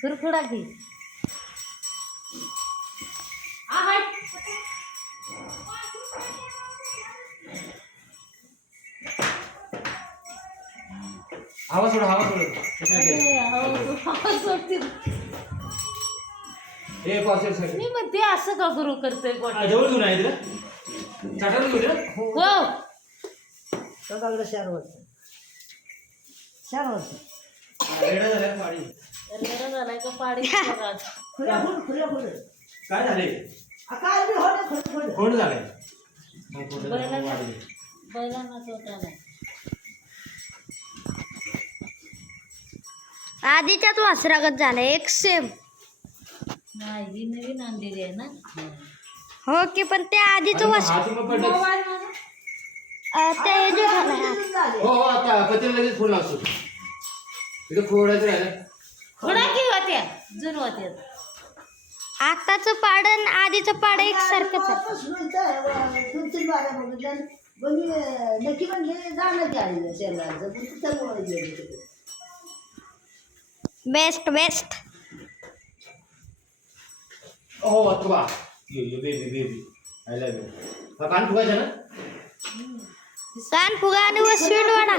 खुरखुडा की हवा सोड हवा सोड हे पाचशे साठी मी म्हणते असं का गुरु करतोय जवळ घेऊन आहे तिला चाटावर घेऊन हो सगळं चार वर्ष रेडा झाल्या पाडी रेडा झालाय का पाडी काय झाले काय बी होणे कोण झालंय बैलांना चोट आलाय आधीच्याच वासरागत झालं एक सेम. नाही ही नवीन आणलेली आहे ना हो की पण त्या आधीचं वासर ते हे जे झालंय हो हो आता पत्र लगेच फोन लावतो तिथे फोडायचं राहिलं थोडा की होत्या जुन होत्या आताचं पाडण आधीचं पाड एक सारखंच आहे. दोन-तीन बाऱ्या बघितल्या पण नक्की म्हणले जाणं की आलेलं शेजारचं पण तिथं गेलं बेस्ट बेस्ट. हो अथवा ये baby baby I love you हा कान फुगायचा ना कान फुगा आणि व स्वीट वाडा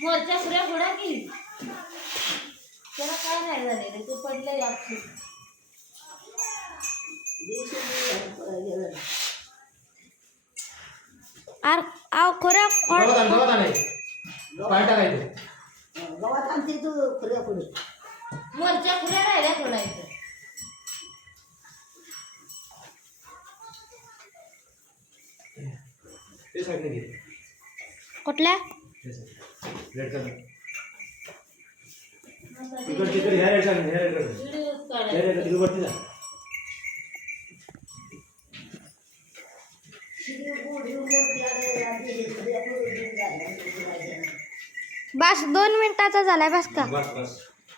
मोरच्या पुऱ्या थोडा की त्याला काय नाही झालेलं ते पडलंय आपली आव खोऱ्या गवत आणाय पाय टाकायचं गावात आमच्या इथं खुल्या पुढे मोरच्या पुऱ्या राहिल्या थोडा इथं ते साईडने घे कुठल्या रेड कलर तिकडे तिकडे ह्या रेड सांग ह्या रेड कर व्हिडिओ ह्या काढायचा रेड तिकडे वरती जा बस 2 मिनिटाचा झालाय बस का बस बस